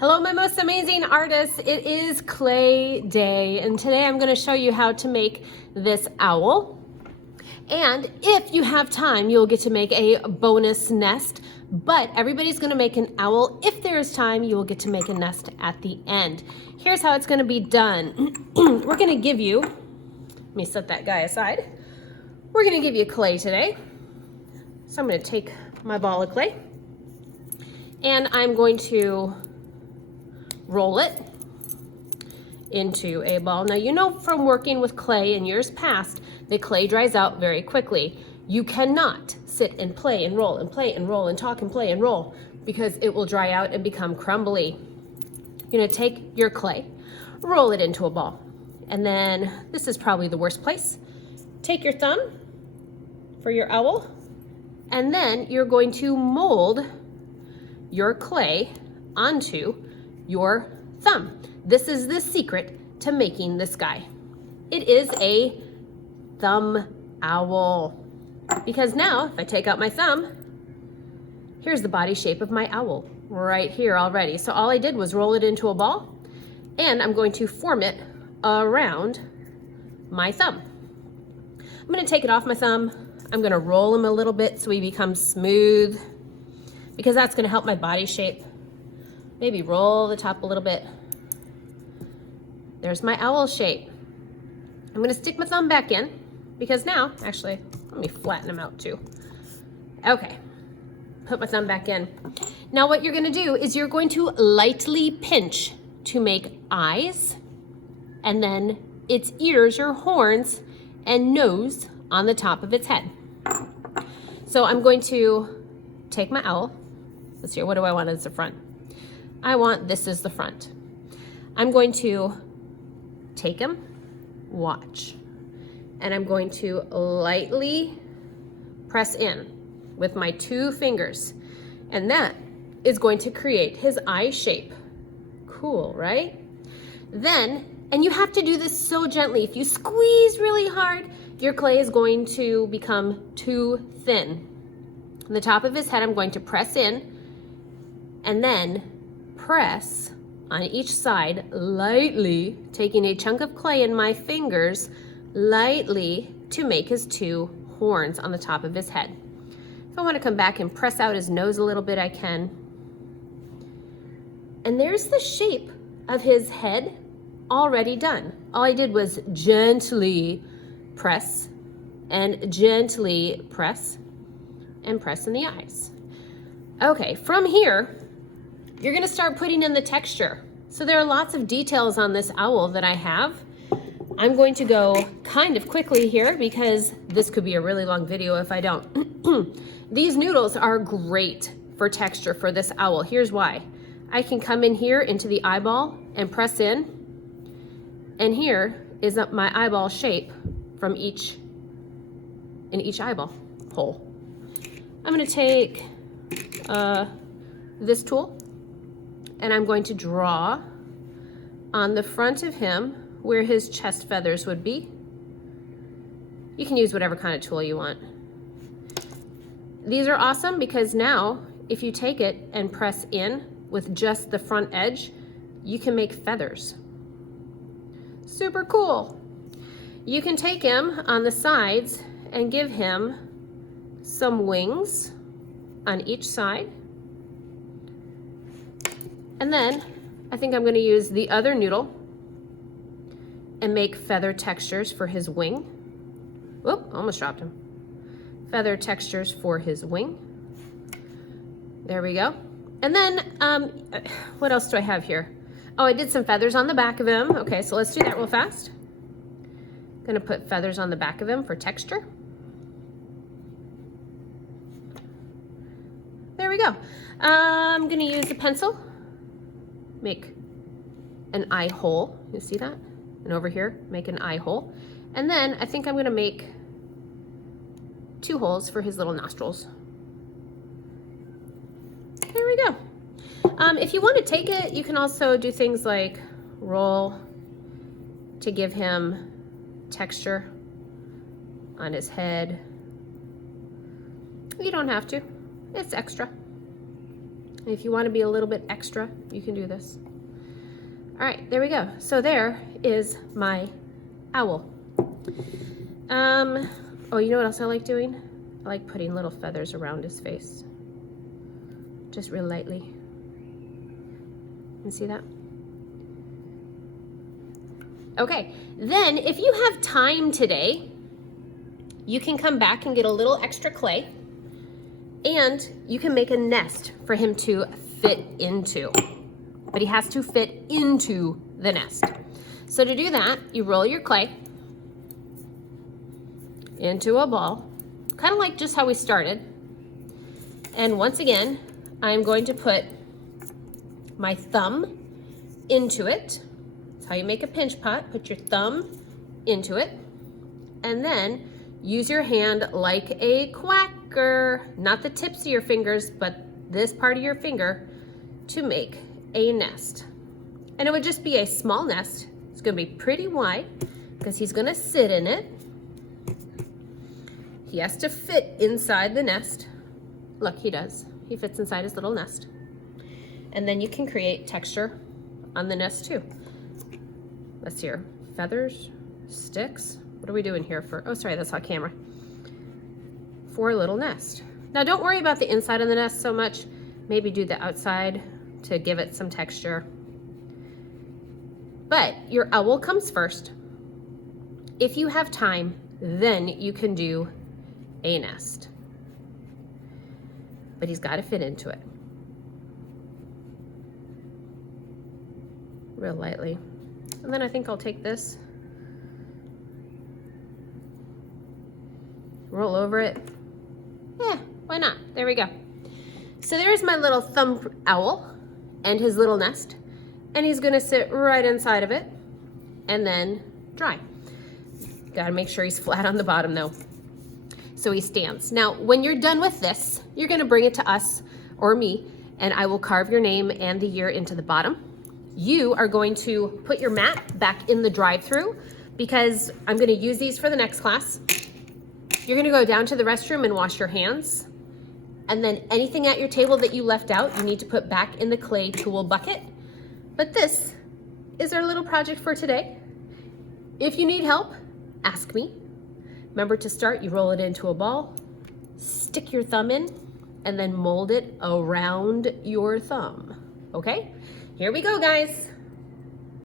Hello, my most amazing artists. It is clay day, and today I'm going to show you how to make this owl. And if you have time, you'll get to make a bonus nest, but everybody's going to make an owl. If there's time, you will get to make a nest at the end. Here's how it's going to be done. We're going to give you, let me set that guy aside. We're going to give you clay today. So I'm going to take my ball of clay, and I'm going to roll it into a ball. Now, you know from working with clay in years past, the clay dries out very quickly. You cannot sit and play and roll and play and roll and talk and play and roll because it will dry out and become crumbly. You're gonna take your clay, roll it into a ball, and then this is probably the worst place. Take your thumb for your owl, and then you're going to mold your clay onto your thumb. This is the secret to making this guy. It is a thumb owl. Because now, if I take out my thumb, here's the body shape of my owl right here already. So all I did was roll it into a ball, and I'm going to form it around my thumb. I'm gonna take it off my thumb. I'm gonna roll him a little bit so he becomes smooth, because that's gonna help my body shape. Maybe roll the top a little bit. There's my owl shape. I'm gonna stick my thumb back in because now, actually, let me flatten him out too. Okay, put my thumb back in. Now what you're gonna do is you're going to lightly pinch to make eyes, and then its ears or horns and nose on the top of its head. So I'm going to take my owl. Let's see, what do I want as the front? I want this as the front. I'm going to take him, watch, and I'm going to lightly press in with my 2 fingers, and that is going to create his eye shape. Cool, right? Then, and you have to do this so gently. If you squeeze really hard, your clay is going to become too thin. On the top of his head, I'm going to press in, and then press on each side lightly, taking a chunk of clay in my fingers lightly to make his 2 horns on the top of his head. If I want to come back and press out his nose a little bit, I can. And there's the shape of his head already done. All I did was gently press and gently press and press in the eyes. Okay, from here, you're gonna start putting in the texture. So there are lots of details on this owl that I have. I'm going to go kind of quickly here because this could be a really long video if I don't. These noodles are great for texture for this owl. Here's why. I can come in here into the eyeball and press in, and here is my eyeball shape from each eyeball hole. I'm gonna take this tool, and I'm going to draw on the front of him where his chest feathers would be. You can use whatever kind of tool you want. These are awesome because now if you take it and press in with just the front edge, you can make feathers. Super cool. You can take him on the sides and give him some wings on each side. And then I think I'm going to use the other noodle and make feather textures for his wing. Whoop, almost dropped him. Feather textures for his wing. There we go. And then, what else do I have here? Oh, I did some feathers on the back of him. Okay, so let's do that real fast. Gonna put feathers on the back of him for texture. There we go. I'm gonna use a pencil. Make an eye hole. You see that? And over here, make an eye hole. And then I think I'm gonna make 2 holes for his little nostrils. There we go. If you want to take it, you can also do things like roll to give him texture on his head. You don't have to. It's extra. If you want to be a little bit extra, you can do this. All right, there we go. So there is my owl. Oh, you know what else I like doing? I like putting little feathers around his face. Just real lightly. You see that? Okay, then if you have time today, you can come back and get a little extra clay, and you can make a nest for him to fit into. But he has to fit into the nest. So to do that, you roll your clay into a ball, kind of like just how we started. And once again, I'm going to put my thumb into it. That's how you make a pinch pot. Put your thumb into it, and then use your hand like a quacker, not the tips of your fingers, but this part of your finger, to make a nest. And it would just be a small nest. It's gonna be pretty wide because he's gonna sit in it. He has to fit inside the nest. Look, he does. He fits inside his little nest. And then you can create texture on the nest too. Let's see here, feathers, sticks. What are we doing here for, oh sorry, that's on camera. For a little nest. Now don't worry about the inside of the nest so much. Maybe do the outside to give it some texture. But your owl comes first. If you have time, then you can do a nest. But he's got to fit into it. Real lightly. And then I think I'll take this, roll over it. Yeah, why not? There we go. So there's my little thumb owl and his little nest. And he's gonna sit right inside of it and then dry. Gotta make sure he's flat on the bottom though. So he stands. Now, when you're done with this, you're gonna bring it to us or me, and I will carve your name and the year into the bottom. You are going to put your mat back in the drive-through because I'm gonna use these for the next class. You're gonna go down to the restroom and wash your hands. And then anything at your table that you left out, you need to put back in the clay tool bucket. But this is our little project for today. If you need help, ask me. Remember to start, you roll it into a ball, stick your thumb in, and then mold it around your thumb. Okay? Here we go, guys.